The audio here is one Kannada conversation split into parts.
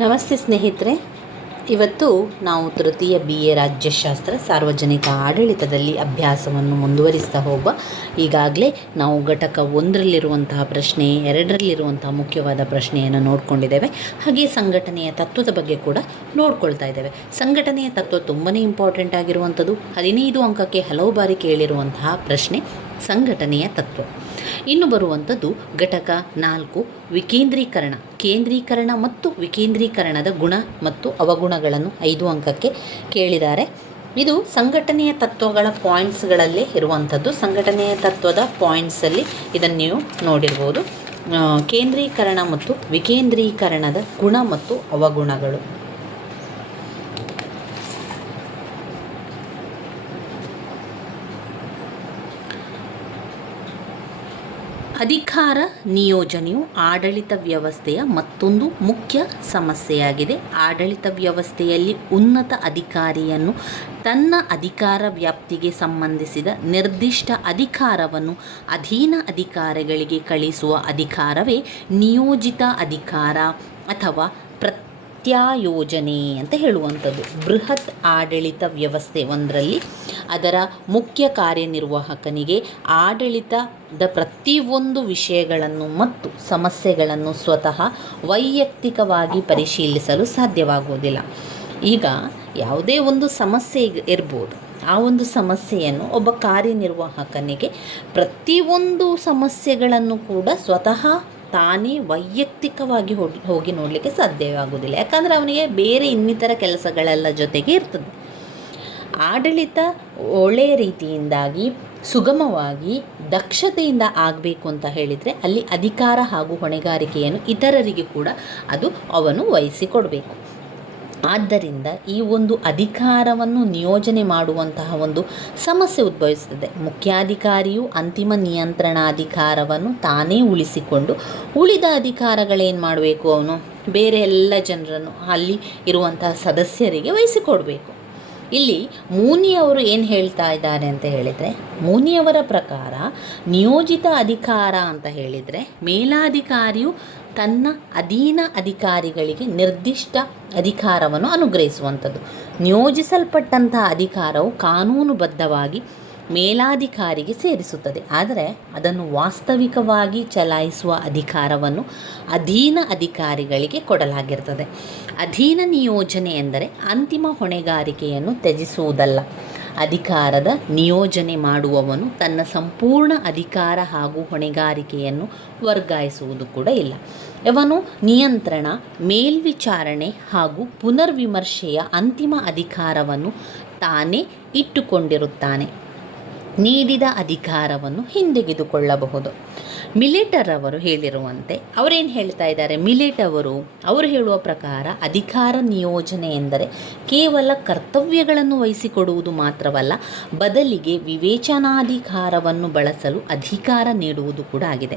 ನಮಸ್ತೆ ಸ್ನೇಹಿತರೆ. ಇವತ್ತು ನಾವು ತೃತೀಯ ಬಿ ಎ ರಾಜ್ಯಶಾಸ್ತ್ರ ಸಾರ್ವಜನಿಕ ಆಡಳಿತದಲ್ಲಿ ಅಭ್ಯಾಸವನ್ನು ಮುಂದುವರಿಸ್ತಾ ಹೋಗುವ. ಈಗಾಗಲೇ ನಾವು ಘಟಕ ಒಂದರಲ್ಲಿರುವಂತಹ ಪ್ರಶ್ನೆ, ಎರಡರಲ್ಲಿರುವಂತಹ ಮುಖ್ಯವಾದ ಪ್ರಶ್ನೆಯನ್ನು ನೋಡಿಕೊಂಡಿದ್ದೇವೆ. ಹಾಗೆ ಸಂಘಟನೆಯ ತತ್ವದ ಬಗ್ಗೆ ಕೂಡ ನೋಡ್ಕೊಳ್ತಾ ಇದ್ದೇವೆ. ಸಂಘಟನೆಯ ತತ್ವ ತುಂಬಾ ಇಂಪಾರ್ಟೆಂಟ್ ಆಗಿರುವಂಥದ್ದು. ಹದಿನೈದು ಅಂಕಕ್ಕೆ ಹಲವು ಬಾರಿ ಕೇಳಿರುವಂತಹ ಪ್ರಶ್ನೆ, ಸಂಘಟನೆಯ ತತ್ವ. ಇನ್ನು ಬರುವಂಥದ್ದು ಘಟಕ ನಾಲ್ಕು, ವಿಕೇಂದ್ರೀಕರಣ. ಕೇಂದ್ರೀಕರಣ ಮತ್ತು ವಿಕೇಂದ್ರೀಕರಣದ ಗುಣ ಮತ್ತು ಅವಗುಣಗಳನ್ನು ಐದು ಅಂಕಕ್ಕೆ ಕೇಳಿದ್ದಾರೆ. ಇದು ಸಂಘಟನೆಯ ತತ್ವಗಳ ಪಾಯಿಂಟ್ಸ್ಗಳಲ್ಲಿ ಇರುವಂಥದ್ದು. ಸಂಘಟನೆಯ ತತ್ವದ ಪಾಯಿಂಟ್ಸಲ್ಲಿ ಇದನ್ನು ನೀವು ನೋಡಿರ್ಬೋದು. ಕೇಂದ್ರೀಕರಣ ಮತ್ತು ವಿಕೇಂದ್ರೀಕರಣದ ಗುಣ ಮತ್ತು ಅವಗುಣಗಳು. ಅಧಿಕಾರ ನಿಯೋಜನೆಯು ಆಡಳಿತ ವ್ಯವಸ್ಥೆಯ ಮತ್ತೊಂದು ಮುಖ್ಯ ಸಮಸ್ಯೆಯಾಗಿದೆ. ಆಡಳಿತ ವ್ಯವಸ್ಥೆಯಲ್ಲಿ ಉನ್ನತ ಅಧಿಕಾರಿಯನ್ನು ತನ್ನ ಅಧಿಕಾರ ವ್ಯಾಪ್ತಿಗೆ ಸಂಬಂಧಿಸಿದ ನಿರ್ದಿಷ್ಟ ಅಧಿಕಾರವನ್ನು ಅಧೀನ ಅಧಿಕಾರಿಗಳಿಗೆ ಕಳಿಸುವ ಅಧಿಕಾರವೇ ನಿಯೋಜಿತ ಅಧಿಕಾರ ಅಥವಾ ಪ್ರತ್ಯಾಯೋಜನೆ ಅಂತ ಹೇಳುವಂಥದ್ದು. ಬೃಹತ್ ಆಡಳಿತ ವ್ಯವಸ್ಥೆ ಒಂದರಲ್ಲಿ ಅದರ ಮುಖ್ಯ ಕಾರ್ಯನಿರ್ವಾಹಕನಿಗೆ ಆಡಳಿತದ ಪ್ರತಿಯೊಂದು ವಿಷಯಗಳನ್ನು ಮತ್ತು ಸಮಸ್ಯೆಗಳನ್ನು ಸ್ವತಃ ವೈಯಕ್ತಿಕವಾಗಿ ಪರಿಶೀಲಿಸಲು ಸಾಧ್ಯವಾಗುವುದಿಲ್ಲ. ಈಗ ಯಾವುದೇ ಒಂದು ಸಮಸ್ಯೆ ಇರ್ಬೋದು, ಆ ಒಂದು ಸಮಸ್ಯೆಯನ್ನು ಒಬ್ಬ ಕಾರ್ಯನಿರ್ವಾಹಕನಿಗೆ ಪ್ರತಿಯೊಂದು ಸಮಸ್ಯೆಗಳನ್ನು ಕೂಡ ಸ್ವತಃ ತಾನೇ ವೈಯಕ್ತಿಕವಾಗಿ ಹೋಗಿ ಹೋಗಿ ನೋಡಲಿಕ್ಕೆ ಸಾಧ್ಯವಾಗುವುದಿಲ್ಲ. ಯಾಕಂದರೆ ಅವನಿಗೆ ಬೇರೆ ಇನ್ನಿತರ ಕೆಲಸಗಳೆಲ್ಲ ಜೊತೆಗೆ ಇರ್ತದೆ. ಆಡಳಿತ ಒಳ್ಳೆಯ ರೀತಿಯಿಂದಾಗಿ, ಸುಗಮವಾಗಿ, ದಕ್ಷತೆಯಿಂದ ಆಗಬೇಕು ಅಂತ ಹೇಳಿದರೆ ಅಲ್ಲಿ ಅಧಿಕಾರ ಹಾಗೂ ಹೊಣೆಗಾರಿಕೆಯನ್ನು ಇತರರಿಗೆ ಕೂಡ ಅದು ಅವನು ವಹಿಸಿಕೊಡಬೇಕು. ಆದ್ದರಿಂದ ಈ ಒಂದು ಅಧಿಕಾರವನ್ನು ನಿಯೋಜನೆ ಮಾಡುವಂತಹ ಒಂದು ಸಮಸ್ಯೆ ಉದ್ಭವಿಸುತ್ತದೆ. ಮುಖ್ಯಾಧಿಕಾರಿಯು ಅಂತಿಮ ನಿಯಂತ್ರಣಾಧಿಕಾರವನ್ನು ತಾನೇ ಉಳಿಸಿಕೊಂಡು ಉಳಿದ ಅಧಿಕಾರಗಳೇನು ಮಾಡಬೇಕು ಅವನು? ಬೇರೆ ಎಲ್ಲ ಜನರನ್ನು ಅಲ್ಲಿ ಇರುವಂತಹ ಸದಸ್ಯರಿಗೆ ವಹಿಸಿಕೊಡಬೇಕು. ಇಲ್ಲಿ ಮೂನಿಯವರು ಏನು ಹೇಳ್ತಾ ಇದ್ದಾರೆ ಅಂತ ಹೇಳಿದರೆ ಮೂನಿಯವರ ಪ್ರಕಾರ ನಿಯೋಜಿತ ಅಧಿಕಾರ ಅಂತ ಹೇಳಿದರೆ ಮೇಲಾಧಿಕಾರಿಯು ತನ್ನ ಅಧೀನ ಅಧಿಕಾರಿಗಳಿಗೆ ನಿರ್ದಿಷ್ಟ ಅಧಿಕಾರವನ್ನು ಅನುಗ್ರಹಿಸುವಂಥದ್ದು. ನಿಯೋಜಿಸಲ್ಪಟ್ಟಂತಹ ಅಧಿಕಾರವು ಕಾನೂನುಬದ್ಧವಾಗಿ ಮೇಲಾಧಿಕಾರಿಗೆ ಸೇರಿಸುತ್ತದೆ. ಆದರೆ ಅದನ್ನು ವಾಸ್ತವಿಕವಾಗಿ ಚಲಾಯಿಸುವ ಅಧಿಕಾರವನ್ನು ಅಧೀನ ಅಧಿಕಾರಿಗಳಿಗೆ ಕೊಡಲಾಗಿರ್ತದೆ. ಅಧೀನ ನಿಯೋಜನೆ ಎಂದರೆ ಅಂತಿಮ ಹೊಣೆಗಾರಿಕೆಯನ್ನು ತ್ಯಜಿಸುವುದಲ್ಲ. ಅಧಿಕಾರದ ನಿಯೋಜನೆ ಮಾಡುವವನು ತನ್ನ ಸಂಪೂರ್ಣ ಅಧಿಕಾರ ಹಾಗೂ ಹೊಣೆಗಾರಿಕೆಯನ್ನು ವರ್ಗಾಯಿಸುವುದು ಕೂಡ ಇಲ್ಲ. ಇವನು ನಿಯಂತ್ರಣ, ಮೇಲ್ವಿಚಾರಣೆ ಹಾಗೂ ಪುನರ್ವಿಮರ್ಶೆಯ ಅಂತಿಮ ಅಧಿಕಾರವನ್ನು ತಾನೇ ಇಟ್ಟುಕೊಂಡಿರುತ್ತಾನೆ. ನೀಡಿದ ಅಧಿಕಾರವನ್ನು ಹಿಂದೆಗೆದುಕೊಳ್ಳಬಹುದು. ಮಿಲೆಟರ್ ಅವರು ಹೇಳಿರುವಂತೆ, ಅವರೇನು ಹೇಳ್ತಾ ಇದ್ದಾರೆ? ಮಿಲೆಟ್ ಅವರು ಅವರು ಹೇಳುವ ಪ್ರಕಾರ ಅಧಿಕಾರ ನಿಯೋಜನೆ ಎಂದರೆ ಕೇವಲ ಕರ್ತವ್ಯಗಳನ್ನು ವಹಿಸಿಕೊಡುವುದು ಮಾತ್ರವಲ್ಲ, ಬದಲಿಗೆ ವಿವೇಚನಾಧಿಕಾರವನ್ನು ಬಳಸಲು ಅಧಿಕಾರ ನೀಡುವುದು ಕೂಡ ಆಗಿದೆ.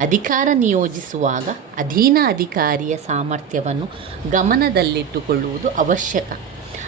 ಅಧಿಕಾರ ನಿಯೋಜಿಸುವಾಗ ಅಧೀನ ಅಧಿಕಾರಿಯ ಸಾಮರ್ಥ್ಯವನ್ನು ಗಮನದಲ್ಲಿಟ್ಟುಕೊಳ್ಳುವುದು ಅವಶ್ಯಕ.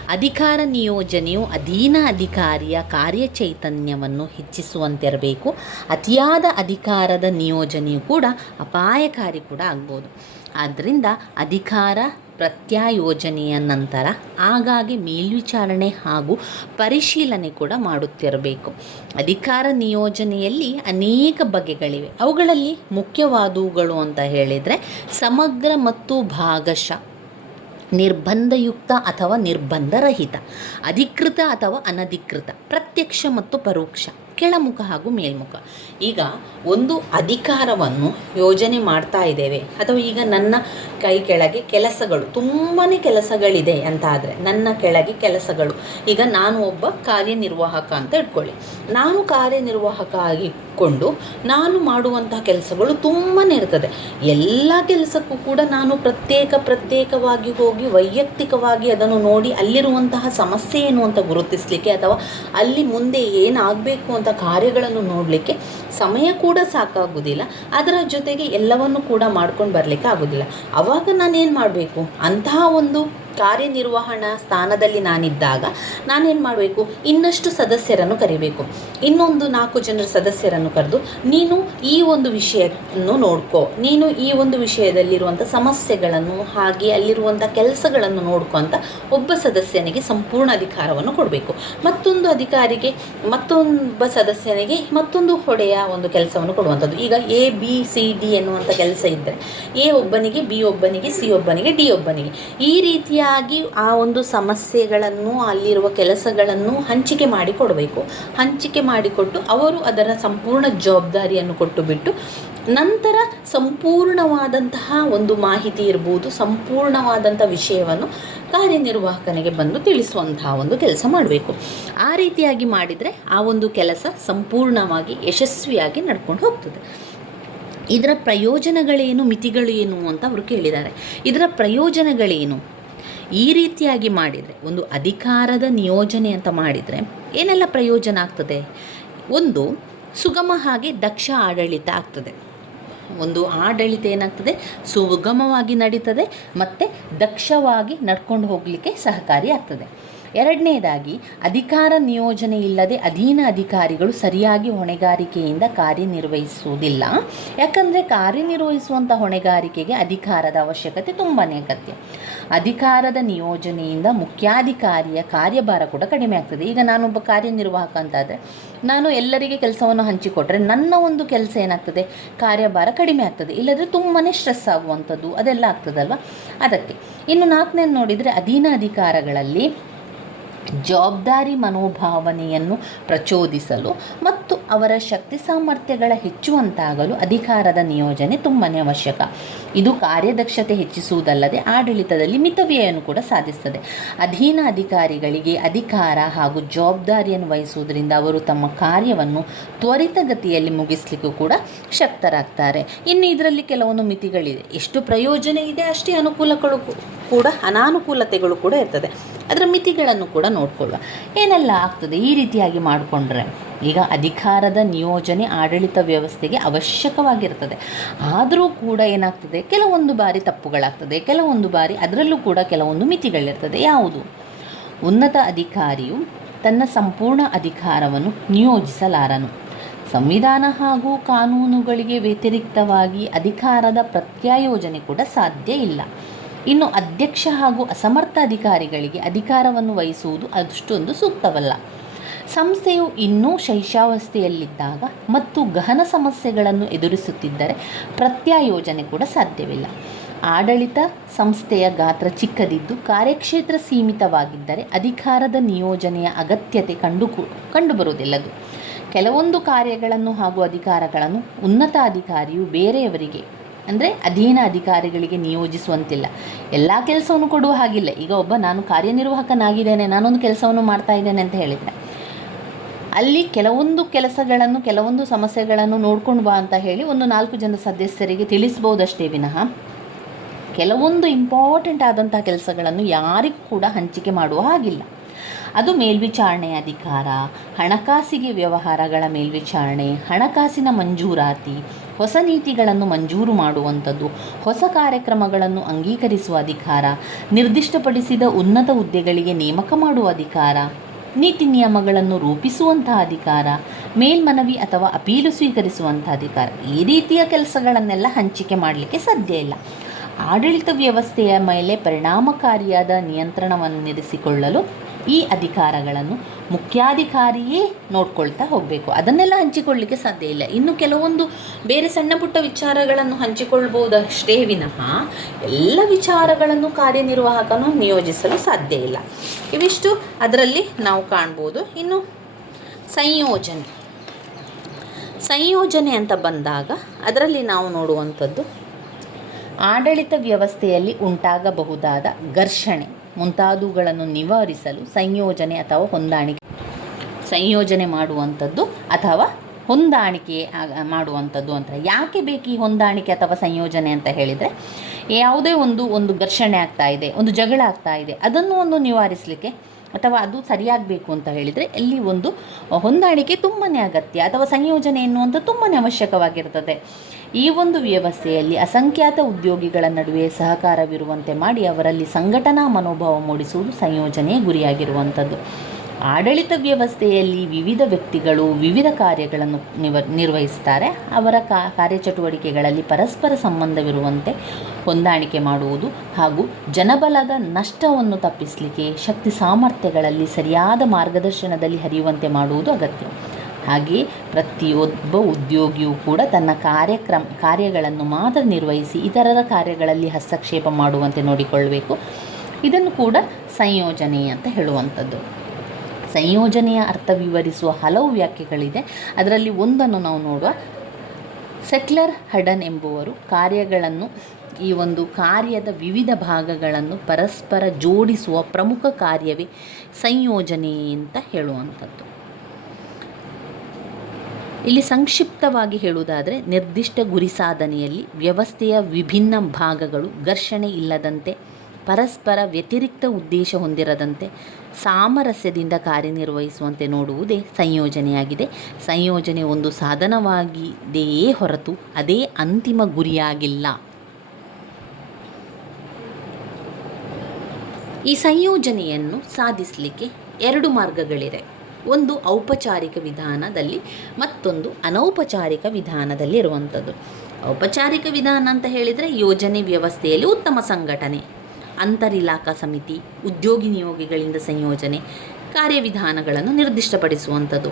ಅಧಿಕಾರ ನಿಯೋಜನೆಯು ಅಧೀನ ಅಧಿಕಾರಿಯ ಕಾರ್ಯಚೈತನ್ಯವನ್ನು ಹೆಚ್ಚಿಸುವಂತಿರಬೇಕು. ಅತಿಯಾದ ಅಧಿಕಾರದ ನಿಯೋಜನೆಯು ಕೂಡ ಅಪಾಯಕಾರಿ ಕೂಡ ಆಗ್ಬೋದು. ಆದ್ದರಿಂದ ಅಧಿಕಾರ ಪ್ರತ್ಯಾಯೋಜನೆಯ ನಂತರ ಆಗಾಗ್ಗೆ ಮೇಲ್ವಿಚಾರಣೆ ಹಾಗೂ ಪರಿಶೀಲನೆ ಕೂಡ ಮಾಡುತ್ತಿರಬೇಕು. ಅಧಿಕಾರ ನಿಯೋಜನೆಯಲ್ಲಿ ಅನೇಕ ಬಗೆಗಳಿವೆ. ಅವುಗಳಲ್ಲಿ ಮುಖ್ಯವಾದವುಗಳು ಅಂತ ಹೇಳಿದರೆ ಸಮಗ್ರ ಮತ್ತು ಭಾಗಶಃ ನಿರ್ಬಂಧಯುಕ್ತ ಅಥವಾ ನಿರ್ಬಂಧರಹಿತ ಅಧಿಕೃತ ಅಥವಾ ಅನಧಿಕೃತ ಪ್ರತ್ಯಕ್ಷ ಮತ್ತು ಪರೋಕ್ಷ. ಕೆಳಮುಖ ಹಾಗೂ ಮೇಲ್ಮುಖ. ಈಗ ಒಂದು ಅಧಿಕಾರವನ್ನು ಯೋಜನೆ ಮಾಡ್ತಾ ಇದ್ದೇವೆ. ಅಥವಾ ಈಗ ನನ್ನ ಕೈ ಕೆಳಗೆ ಕೆಲಸಗಳು ತುಂಬಾ ಕೆಲಸಗಳಿದೆ ಅಂತ ಆದರೆ ನನ್ನ ಕೆಳಗೆ ಕೆಲಸಗಳು. ಈಗ ನಾನು ಒಬ್ಬ ಕಾರ್ಯನಿರ್ವಾಹಕ ಅಂತ ಇಟ್ಕೊಳ್ಳಿ. ನಾನು ಕಾರ್ಯನಿರ್ವಾಹಕ ಆಗಿಕೊಂಡು ನಾನು ಮಾಡುವಂತಹ ಕೆಲಸಗಳು ತುಂಬಾ ಇರ್ತದೆ. ಎಲ್ಲ ಕೆಲಸಕ್ಕೂ ಕೂಡ ನಾನು ಪ್ರತ್ಯೇಕ ಪ್ರತ್ಯೇಕವಾಗಿ ಹೋಗಿ ವೈಯಕ್ತಿಕವಾಗಿ ಅದನ್ನು ನೋಡಿ ಅಲ್ಲಿರುವಂತಹ ಸಮಸ್ಯೆ ಏನು ಅಂತ ಗುರುತಿಸಲಿಕ್ಕೆ ಅಥವಾ ಅಲ್ಲಿ ಮುಂದೆ ಏನಾಗಬೇಕು ಕಾರ್ಯಗಳನ್ನು ನೋಡಲಿಕ್ಕೆ ಸಮಯ ಕೂಡ ಸಾಕಾಗುವುದಿಲ್ಲ ಅದರ ಜೊತೆಗೆ ಎಲ್ಲವನ್ನು ಕೂಡ ಮಾಡ್ಕೊಂಡು ಬರಲಿಕ್ಕೆ ಆಗೋದಿಲ್ಲ. ಆವಾಗ ನಾನೇನು ಮಾಡಬೇಕು? ಅಂತಹ ಒಂದು ಕಾರ್ಯನಿರ್ವಹಣಾ ಸ್ಥಾನದಲ್ಲಿ ನಾನಿದ್ದಾಗ ನಾನೇನು ಮಾಡಬೇಕು? ಇನ್ನಷ್ಟು ಸದಸ್ಯರನ್ನು ಕರಿಬೇಕು. ಇನ್ನೊಂದು ನಾಲ್ಕು ಜನರ ಸದಸ್ಯರನ್ನು ಕರೆದು ನೀನು ಈ ಒಂದು ವಿಷಯವನ್ನು ನೋಡ್ಕೋ. ನೀನು ಈ ಒಂದು ವಿಷಯದಲ್ಲಿರುವಂಥ ಸಮಸ್ಯೆಗಳನ್ನು ಹಾಗೆ ಅಲ್ಲಿರುವಂಥ ಕೆಲಸಗಳನ್ನು ನೋಡ್ಕೊ ಅಂತ ಒಬ್ಬ ಸದಸ್ಯನಿಗೆ ಸಂಪೂರ್ಣ ಅಧಿಕಾರವನ್ನು ಕೊಡಬೇಕು. ಮತ್ತೊಂದು ಅಧಿಕಾರಿಗೆ ಮತ್ತೊಬ್ಬ ಸದಸ್ಯನಿಗೆ ಮತ್ತೊಂದು ಹೊಡೆಯ ಒಂದು ಕೆಲಸವನ್ನು ಕೊಡುವಂಥದ್ದು. ಈಗ ಎ ಬಿ ಸಿ ಡಿ ಎನ್ನುವಂಥ ಕೆಲಸ ಇದ್ದರೆ ಎ ಒಬ್ಬನಿಗೆ ಬಿ ಒಬ್ಬನಿಗೆ ಸಿ ಒಬ್ಬನಿಗೆ ಡಿ ಒಬ್ಬನಿಗೆ. ಈ ರೀತಿಯಾಗಿ ಆ ಒಂದು ಸಮಸ್ಯೆಗಳನ್ನು, ಅಲ್ಲಿರುವ ಕೆಲಸಗಳನ್ನು ಹಂಚಿಕೆ ಮಾಡಿಕೊಡಬೇಕು. ಹಂಚಿಕೆ ಮಾಡಿಕೊಟ್ಟು ಅವರು ಅದರ ಸಂಪೂರ್ಣ ಜವಾಬ್ದಾರಿಯನ್ನು ಕೊಟ್ಟು ಬಿಟ್ಟು ನಂತರ ಸಂಪೂರ್ಣವಾದಂತಹ ಒಂದು ಮಾಹಿತಿ ಇರ್ಬೋದು, ಸಂಪೂರ್ಣವಾದಂಥ ವಿಷಯವನ್ನು ಕಾರ್ಯನಿರ್ವಾಹಕನಿಗೆ ಬಂದು ತಿಳಿಸುವಂತಹ ಒಂದು ಕೆಲಸ ಮಾಡಬೇಕು. ಆ ರೀತಿಯಾಗಿ ಮಾಡಿದರೆ ಆ ಒಂದು ಕೆಲಸ ಸಂಪೂರ್ಣವಾಗಿ ಯಶಸ್ವಿಯಾಗಿ ನಡ್ಕೊಂಡು ಹೋಗ್ತದೆ. ಇದರ ಪ್ರಯೋಜನಗಳೇನು ಮಿತಿಗಳು ಏನು ಅಂತ ಅವರು ಕೇಳಿದ್ದಾರೆ. ಇದರ ಪ್ರಯೋಜನಗಳೇನು? ಈ ರೀತಿಯಾಗಿ ಮಾಡಿದರೆ, ಒಂದು ಅಧಿಕಾರದ ನಿಯೋಜನೆ ಅಂತ ಮಾಡಿದರೆ ಏನೆಲ್ಲ ಪ್ರಯೋಜನ ಆಗ್ತದೆ? ಒಂದು ಸುಗಮ ಹಾಗೆ ದಕ್ಷ ಆಡಳಿತ ಆಗ್ತದೆ. ಒಂದು ಆಡಳಿತ ಏನಾಗ್ತದೆ? ಸುಗಮವಾಗಿ ನಡೀತದೆ ಮತ್ತು ದಕ್ಷವಾಗಿ ನಡ್ಕೊಂಡು ಹೋಗಲಿಕ್ಕೆ ಸಹಕಾರಿ ಆಗ್ತದೆ. ಎರಡನೇದಾಗಿ, ಅಧಿಕಾರ ನಿಯೋಜನೆ ಇಲ್ಲದೆ ಅಧೀನ ಅಧಿಕಾರಿಗಳು ಸರಿಯಾಗಿ ಹೊಣೆಗಾರಿಕೆಯಿಂದ ಕಾರ್ಯನಿರ್ವಹಿಸುವುದಿಲ್ಲ. ಯಾಕಂದರೆ ಕಾರ್ಯನಿರ್ವಹಿಸುವಂಥ ಹೊಣೆಗಾರಿಕೆಗೆ ಅಧಿಕಾರದ ಅವಶ್ಯಕತೆ ತುಂಬಾ ಅಗತ್ಯ. ಅಧಿಕಾರದ ನಿಯೋಜನೆಯಿಂದ ಮುಖ್ಯಾಧಿಕಾರಿಯ ಕಾರ್ಯಭಾರ ಕೂಡ ಕಡಿಮೆ ಆಗ್ತದೆ. ಈಗ ನಾನೊಬ್ಬ ಕಾರ್ಯನಿರ್ವಾಹಕ ಅಂತಾದರೆ, ನಾನು ಎಲ್ಲರಿಗೆ ಕೆಲಸವನ್ನು ಹಂಚಿಕೊಟ್ರೆ ನನ್ನ ಒಂದು ಕೆಲಸ ಏನಾಗ್ತದೆ? ಕಾರ್ಯಭಾರ ಕಡಿಮೆ ಆಗ್ತದೆ. ಇಲ್ಲದ್ರೆ ತುಂಬಾ ಸ್ಟ್ರೆಸ್ ಆಗುವಂಥದ್ದು ಅದೆಲ್ಲ ಆಗ್ತದಲ್ವ? ಅದಕ್ಕೆ, ಇನ್ನು ನಾಲ್ಕನೇ ನೋಡಿದರೆ ಅಧೀನ ಅಧಿಕಾರಗಳಲ್ಲಿ ಜವಾಬ್ದಾರಿ ಮನೋಭಾವನೆಯನ್ನು ಪ್ರಚೋದಿಸಲು ಮತ್ತು ಅವರ ಶಕ್ತಿ ಸಾಮರ್ಥ್ಯಗಳ ಹೆಚ್ಚುವಂತಾಗಲು ಅಧಿಕಾರದ ನಿಯೋಜನೆ ತುಂಬಾ ಅವಶ್ಯಕ. ಇದು ಕಾರ್ಯದಕ್ಷತೆ ಹೆಚ್ಚಿಸುವುದಲ್ಲದೆ ಆಡಳಿತದಲ್ಲಿ ಮಿತವ್ಯಯನ್ನು ಕೂಡ ಸಾಧಿಸ್ತದೆ. ಅಧೀನ ಅಧಿಕಾರಿಗಳಿಗೆ ಅಧಿಕಾರ ಹಾಗೂ ಜವಾಬ್ದಾರಿಯನ್ನು ವಹಿಸುವುದರಿಂದ ಅವರು ತಮ್ಮ ಕಾರ್ಯವನ್ನು ತ್ವರಿತಗತಿಯಲ್ಲಿ ಮುಗಿಸಲಿಕ್ಕೂ ಕೂಡ ಶಕ್ತರಾಗ್ತಾರೆ. ಇನ್ನು ಇದರಲ್ಲಿ ಕೆಲವೊಂದು ಮಿತಿಗಳಿದೆ ಎಷ್ಟು ಪ್ರಯೋಜನ ಇದೆ, ಅಷ್ಟೇ ಅನುಕೂಲಗಳು ಕೂಡ ಅನಾನುಕೂಲತೆಗಳು ಕೂಡ ಇರ್ತದೆ. ಅದರ ಮಿತಿಗಳನ್ನು ಕೂಡ ನೋಡಿಕೊಳ್ಳುವ. ಏನೆಲ್ಲ ಆಗ್ತದೆ? ಈ ರೀತಿಯಾಗಿ ಮಾಡಿಕೊಂಡ್ರೆ ಈಗ ಅಧಿಕಾರದ ನಿಯೋಜನೆ ಆಡಳಿತ ವ್ಯವಸ್ಥೆಗೆ ಅವಶ್ಯಕವಾಗಿರ್ತದೆ. ಆದರೂ ಕೂಡ ಏನಾಗ್ತದೆ? ಕೆಲವೊಂದು ಬಾರಿ ತಪ್ಪುಗಳಾಗ್ತದೆ. ಕೆಲವೊಂದು ಬಾರಿ ಅದರಲ್ಲೂ ಕೂಡ ಕೆಲವೊಂದು ಮಿತಿಗಳಿರ್ತದೆ. ಯಾವುದು? ಉನ್ನತ ಅಧಿಕಾರಿಯು ತನ್ನ ಸಂಪೂರ್ಣ ಅಧಿಕಾರವನ್ನು ನಿಯೋಜಿಸಲಾರನು. ಸಂವಿಧಾನ ಹಾಗೂ ಕಾನೂನುಗಳಿಗೆ ವ್ಯತಿರಿಕ್ತವಾಗಿ ಅಧಿಕಾರದ ಪ್ರತ್ಯಾಯೋಜನೆ ಕೂಡ ಸಾಧ್ಯ ಇಲ್ಲ. ಇನ್ನು ಅಧ್ಯಕ್ಷ ಹಾಗೂ ಅಸಮರ್ಥ ಅಧಿಕಾರಿಗಳಿಗೆ ಅಧಿಕಾರವನ್ನು ವಹಿಸುವುದು ಅಷ್ಟೊಂದು ಸೂಕ್ತವಲ್ಲ. ಸಂಸ್ಥೆಯು ಇನ್ನೂ ಶೈಶಾವಸ್ಥೆಯಲ್ಲಿದ್ದಾಗ ಮತ್ತು ಗಹನ ಸಮಸ್ಯೆಗಳನ್ನು ಎದುರಿಸುತ್ತಿದ್ದರೆ ಪ್ರತ್ಯಾಯೋಜನೆ ಕೂಡ ಸಾಧ್ಯವಿಲ್ಲ. ಆಡಳಿತ ಸಂಸ್ಥೆಯ ಗಾತ್ರ ಚಿಕ್ಕದಿದ್ದು ಕಾರ್ಯಕ್ಷೇತ್ರ ಸೀಮಿತವಾಗಿದ್ದರೆ ಅಧಿಕಾರದ ನಿಯೋಜನೆಯ ಅಗತ್ಯತೆ ಕಂಡು ಕಂಡುಬರುವುದಿಲ್ಲದು ಕೆಲವೊಂದು ಕಾರ್ಯಗಳನ್ನು ಹಾಗೂ ಅಧಿಕಾರಗಳನ್ನು ಉನ್ನತ ಅಧಿಕಾರಿಯು ಬೇರೆಯವರಿಗೆ ಅಂದರೆ ಅಧೀನ ಅಧಿಕಾರಿಗಳಿಗೆ ನಿಯೋಜಿಸುವಂತಿಲ್ಲ. ಎಲ್ಲ ಕೆಲಸವನ್ನು ಕೊಡುವ ಹಾಗಿಲ್ಲ. ಈಗ ಒಬ್ಬ ನಾನು ಕಾರ್ಯನಿರ್ವಾಹಕನಾಗಿದ್ದೇನೆ, ನಾನೊಂದು ಕೆಲಸವನ್ನು ಮಾಡ್ತಾ ಇದ್ದೇನೆ ಅಂತ ಹೇಳಿದರೆ, ಅಲ್ಲಿ ಕೆಲವೊಂದು ಕೆಲಸಗಳನ್ನು, ಕೆಲವೊಂದು ಸಮಸ್ಯೆಗಳನ್ನು ನೋಡ್ಕೊಂಡು ಬಾ ಅಂತ ಹೇಳಿ ಒಂದು ನಾಲ್ಕು ಜನ ಸದಸ್ಯರಿಗೆ ತಿಳಿಸ್ಬೋದಷ್ಟೇ ವಿನಃ, ಕೆಲವೊಂದು ಇಂಪಾರ್ಟೆಂಟ್ ಆದಂತಹ ಕೆಲಸಗಳನ್ನು ಯಾರಿಗೂ ಕೂಡ ಹಂಚಿಕೆ ಮಾಡುವ ಹಾಗಿಲ್ಲ. ಅದು ಮೇಲ್ವಿಚಾರಣೆ ಅಧಿಕಾರ, ಹಣಕಾಸಿಗೆ ವ್ಯವಹಾರಗಳ ಮೇಲ್ವಿಚಾರಣೆ, ಹಣಕಾಸಿನ ಮಂಜೂರಾತಿ ಹೊಸ ನೀತಿಗಳನ್ನು ಮಂಜೂರು ಮಾಡುವಂಥದ್ದು, ಹೊಸ ಕಾರ್ಯಕ್ರಮಗಳನ್ನು ಅಂಗೀಕರಿಸುವ ಅಧಿಕಾರ, ನಿರ್ದಿಷ್ಟಪಡಿಸಿದ ಉನ್ನತ ಹುದ್ದೆಗಳಿಗೆ ನೇಮಕ ಮಾಡುವ ಅಧಿಕಾರ, ನೀತಿ ನಿಯಮಗಳನ್ನು ರೂಪಿಸುವಂತಹ ಅಧಿಕಾರ, ಮೇಲ್ಮನವಿ ಅಥವಾ ಅಪೀಲು ಸ್ವೀಕರಿಸುವಂಥ ಅಧಿಕಾರ, ಈ ರೀತಿಯ ಕೆಲಸಗಳನ್ನೆಲ್ಲ ಹಂಚಿಕೆ ಮಾಡಲಿಕ್ಕೆ ಸಾಧ್ಯ ಇಲ್ಲ. ಆಡಳಿತ ವ್ಯವಸ್ಥೆಯ ಮೇಲೆ ಪರಿಣಾಮಕಾರಿಯಾದ ನಿಯಂತ್ರಣವನ್ನು ನಿರಿಸಿಕೊಳ್ಳಲು ಈ ಅಧಿಕಾರಗಳನ್ನು ಮುಖ್ಯಾಧಿಕಾರಿಯೇ ನೋಡ್ಕೊಳ್ತಾ ಹೋಗಬೇಕು. ಅದನ್ನೆಲ್ಲ ಹಂಚಿಕೊಳ್ಳಲಿಕ್ಕೆ ಸಾಧ್ಯ ಇಲ್ಲ. ಇನ್ನು ಕೆಲವೊಂದು ಬೇರೆ ಸಣ್ಣ ಪುಟ್ಟ ವಿಚಾರಗಳನ್ನು ಹಂಚಿಕೊಳ್ಬಹುದಷ್ಟೇ ವಿನಃ ಎಲ್ಲ ವಿಚಾರಗಳನ್ನು ಕಾರ್ಯನಿರ್ವಾಹಕನು ನಿಯೋಜಿಸಲು ಸಾಧ್ಯ ಇಲ್ಲ. ಇವಿಷ್ಟು ಅದರಲ್ಲಿ ನಾವು ಕಾಣ್ಬೋದು. ಇನ್ನು ಸಂಯೋಜನೆ. ಸಂಯೋಜನೆ ಅಂತ ಬಂದಾಗ ಅದರಲ್ಲಿ ನಾವು ನೋಡುವಂಥದ್ದು ಆಡಳಿತ ವ್ಯವಸ್ಥೆಯಲ್ಲಿ ಉಂಟಾಗಬಹುದಾದ ಘರ್ಷಣೆ. ಮುಂತಾದವುಗಳನ್ನು ನಿವಾರಿಸಲು ಸಂಯೋಜನೆ ಅಥವಾ ಹೊಂದಾಣಿಕೆ, ಸಂಯೋಜನೆ ಮಾಡುವಂಥದ್ದು ಅಥವಾ ಹೊಂದಾಣಿಕೆ ಮಾಡುವಂಥದ್ದು ಅಂತ. ಯಾಕೆ ಬೇಕು ಈ ಹೊಂದಾಣಿಕೆ ಅಥವಾ ಸಂಯೋಜನೆ ಅಂತ ಹೇಳಿದರೆ ಯಾವುದೇ ಒಂದು ಒಂದು ಘರ್ಷಣೆ ಆಗ್ತಾ ಇದೆ, ಒಂದು ಜಗಳ ಆಗ್ತಾ ಇದೆ, ಅದನ್ನು ಒಂದು ನಿವಾರಿಸಲಿಕ್ಕೆ ಅಥವಾ ಅದು ಸರಿಯಾಗಬೇಕು ಅಂತ ಹೇಳಿದರೆ ಇಲ್ಲಿ ಒಂದು ಹೊಂದಾಣಿಕೆ ತುಂಬಾ ಅಗತ್ಯ ಅಥವಾ ಸಂಯೋಜನೆ ಎನ್ನುವಂಥ ತುಂಬಾ ಅವಶ್ಯಕವಾಗಿರ್ತದೆ. ಈ ಒಂದು ವ್ಯವಸ್ಥೆಯಲ್ಲಿ ಅಸಂಖ್ಯಾತ ಉದ್ಯೋಗಿಗಳ ನಡುವೆ ಸಹಕಾರವಿರುವಂತೆ ಮಾಡಿ ಅವರಲ್ಲಿ ಸಂಘಟನಾ ಮನೋಭಾವ ಮೂಡಿಸುವುದು ಸಂಯೋಜನೆಯ ಗುರಿಯಾಗಿರುವಂಥದ್ದು. ಆಡಳಿತ ವ್ಯವಸ್ಥೆಯಲ್ಲಿ ವಿವಿಧ ವ್ಯಕ್ತಿಗಳು ವಿವಿಧ ಕಾರ್ಯಗಳನ್ನು ನಿವ ನಿರ್ವಹಿಸ್ತಾರೆ. ಅವರ ಕಾರ್ಯಚಟುವಟಿಕೆಗಳಲ್ಲಿ ಪರಸ್ಪರ ಸಂಬಂಧವಿರುವಂತೆ ಹೊಂದಾಣಿಕೆ ಮಾಡುವುದು ಹಾಗೂ ಜನಬಲದ ನಷ್ಟವನ್ನು ತಪ್ಪಿಸಲಿಕ್ಕೆ ಶಕ್ತಿ ಸಾಮರ್ಥ್ಯಗಳಲ್ಲಿ ಸರಿಯಾದ ಮಾರ್ಗದರ್ಶನದಲ್ಲಿ ಹರಿಯುವಂತೆ ಮಾಡುವುದು ಅಗತ್ಯ. ಹಾಗೆಯೇ ಪ್ರತಿಯೊಬ್ಬ ಉದ್ಯೋಗಿಯೂ ಕೂಡ ತನ್ನ ಕಾರ್ಯಕ್ರಮ, ಕಾರ್ಯಗಳನ್ನು ಮಾತ್ರ ನಿರ್ವಹಿಸಿ ಇತರರ ಕಾರ್ಯಗಳಲ್ಲಿ ಹಸ್ತಕ್ಷೇಪ ಮಾಡುವಂತೆ ನೋಡಿಕೊಳ್ಳಬೇಕು. ಇದನ್ನು ಕೂಡ ಸಂಯೋಜನೆ ಅಂತ ಹೇಳುವಂಥದ್ದು. ಸಂಯೋಜನೆಯ ಅರ್ಥ ವಿವರಿಸುವ ಹಲವು ವ್ಯಾಖ್ಯೆಗಳಿದೆ. ಅದರಲ್ಲಿ ಒಂದನ್ನು ನಾವು ನೋಡುವ. ಸೆಟ್ಲರ್ ಹಡನ್ ಎಂಬುವರು ಕಾರ್ಯಗಳನ್ನು, ಈ ಒಂದು ಕಾರ್ಯದ ವಿವಿಧ ಭಾಗಗಳನ್ನು ಪರಸ್ಪರ ಜೋಡಿಸುವ ಪ್ರಮುಖ ಕಾರ್ಯವೇ ಸಂಯೋಜನೆ ಅಂತ ಹೇಳುವಂಥದ್ದು. ಇಲ್ಲಿ ಸಂಕ್ಷಿಪ್ತವಾಗಿ ಹೇಳುವುದಾದರೆ, ನಿರ್ದಿಷ್ಟ ಗುರಿ ಸಾಧನೆಯಲ್ಲಿ ವ್ಯವಸ್ಥೆಯ ವಿಭಿನ್ನ ಭಾಗಗಳು ಘರ್ಷಣೆ ಇಲ್ಲದಂತೆ, ಪರಸ್ಪರ ವ್ಯತಿರಿಕ್ತ ಉದ್ದೇಶ ಹೊಂದಿರದಂತೆ ಸಾಮರಸ್ಯದಿಂದ ಕಾರ್ಯನಿರ್ವಹಿಸುವಂತೆ ನೋಡುವುದೇ ಸಂಯೋಜನೆಯಾಗಿದೆ. ಸಂಯೋಜನೆ ಒಂದು ಸಾಧನವಾಗಿದೆಯೇ ಹೊರತು ಅದೇ ಅಂತಿಮ ಗುರಿಯಾಗಿಲ್ಲ. ಈ ಸಂಯೋಜನೆಯನ್ನು ಸಾಧಿಸಲಿಕ್ಕೆ ಎರಡು ಮಾರ್ಗಗಳಿವೆ. ಒಂದು ಔಪಚಾರಿಕ ವಿಧಾನದಲ್ಲಿ, ಮತ್ತೊಂದು ಅನೌಪಚಾರಿಕ ವಿಧಾನದಲ್ಲಿ ಇರುವಂಥದ್ದು ಔಪಚಾರಿಕ ವಿಧಾನ ಅಂತ ಹೇಳಿದರೆ ಯೋಜನೆ ವ್ಯವಸ್ಥೆಯಲ್ಲಿ ಉತ್ತಮ ಸಂಘಟನೆ. ಅಂತರಿಲಾಖಾ ಸಮಿತಿ ಉದ್ಯೋಗಿ ನಿಯೋಗಿಗಳಿಂದ ಸಂಯೋಜನೆ ಕಾರ್ಯವಿಧಾನಗಳನ್ನು ನಿರ್ದಿಷ್ಟಪಡಿಸುವಂಥದ್ದು.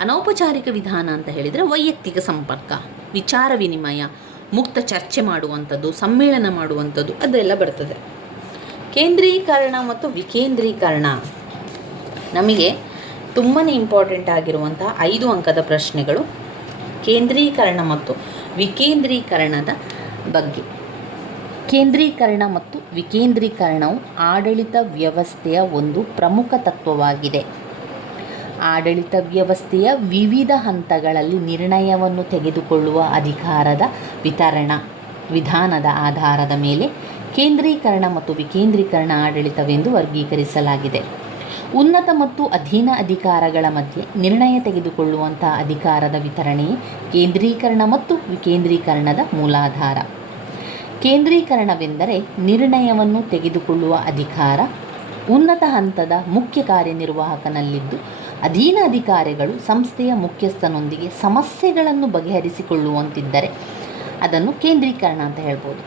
ಅನೌಪಚಾರಿಕ ವಿಧಾನ ಅಂತ ಹೇಳಿದರೆ ವೈಯಕ್ತಿಕ ಸಂಪರ್ಕ, ವಿಚಾರ ವಿನಿಮಯ, ಮುಕ್ತ ಚರ್ಚೆ ಮಾಡುವಂಥದ್ದು, ಸಮ್ಮೇಳನ ಮಾಡುವಂಥದ್ದು, ಅದೆಲ್ಲ ಬರ್ತದೆ. ಕೇಂದ್ರೀಕರಣ ಮತ್ತು ವಿಕೇಂದ್ರೀಕರಣ. ನಮಗೆ ತುಂಬಾ ಇಂಪಾರ್ಟೆಂಟ್ ಆಗಿರುವಂಥ ಐದು ಅಂಕದ ಪ್ರಶ್ನೆಗಳು ಕೇಂದ್ರೀಕರಣ ಮತ್ತು ವಿಕೇಂದ್ರೀಕರಣದ ಬಗ್ಗೆ. ಕೇಂದ್ರೀಕರಣ ಮತ್ತು ವಿಕೇಂದ್ರೀಕರಣವು ಆಡಳಿತ ವ್ಯವಸ್ಥೆಯ ಒಂದು ಪ್ರಮುಖ ತತ್ವವಾಗಿದೆ. ಆಡಳಿತ ವ್ಯವಸ್ಥೆಯ ವಿವಿಧ ಹಂತಗಳಲ್ಲಿ ನಿರ್ಣಯವನ್ನು ತೆಗೆದುಕೊಳ್ಳುವ ಅಧಿಕಾರದ ವಿತರಣಾ, ವಿಧಾನದ ಆಧಾರದ ಮೇಲೆ ಕೇಂದ್ರೀಕರಣ ಮತ್ತು ವಿಕೇಂದ್ರೀಕರಣ ಆಡಳಿತವೆಂದು ವರ್ಗೀಕರಿಸಲಾಗಿದೆ. ಉನ್ನತ ಮತ್ತು ಅಧೀನ ಅಧಿಕಾರಗಳ ಮಧ್ಯೆ ನಿರ್ಣಯ ತೆಗೆದುಕೊಳ್ಳುವಂಥ ಅಧಿಕಾರದ ವಿತರಣೆಯೇ ಕೇಂದ್ರೀಕರಣ ಮತ್ತು ವಿಕೇಂದ್ರೀಕರಣದ ಮೂಲಾಧಾರ. ಕೇಂದ್ರೀಕರಣವೆಂದರೆ ನಿರ್ಣಯವನ್ನು ತೆಗೆದುಕೊಳ್ಳುವ ಅಧಿಕಾರ, ಉನ್ನತ ಹಂತದ ಮುಖ್ಯ ಕಾರ್ಯನಿರ್ವಾಹಕನಲ್ಲಿದ್ದು, ಅಧೀನ ಅಧಿಕಾರಿಗಳು ಸಂಸ್ಥೆಯ ಮುಖ್ಯಸ್ಥನೊಂದಿಗೆ ಸಮಸ್ಯೆಗಳನ್ನು ಬಗೆಹರಿಸಿಕೊಳ್ಳುವಂತಿದ್ದರೆ ಅದನ್ನು ಕೇಂದ್ರೀಕರಣ ಅಂತ ಹೇಳ್ಬೋದು.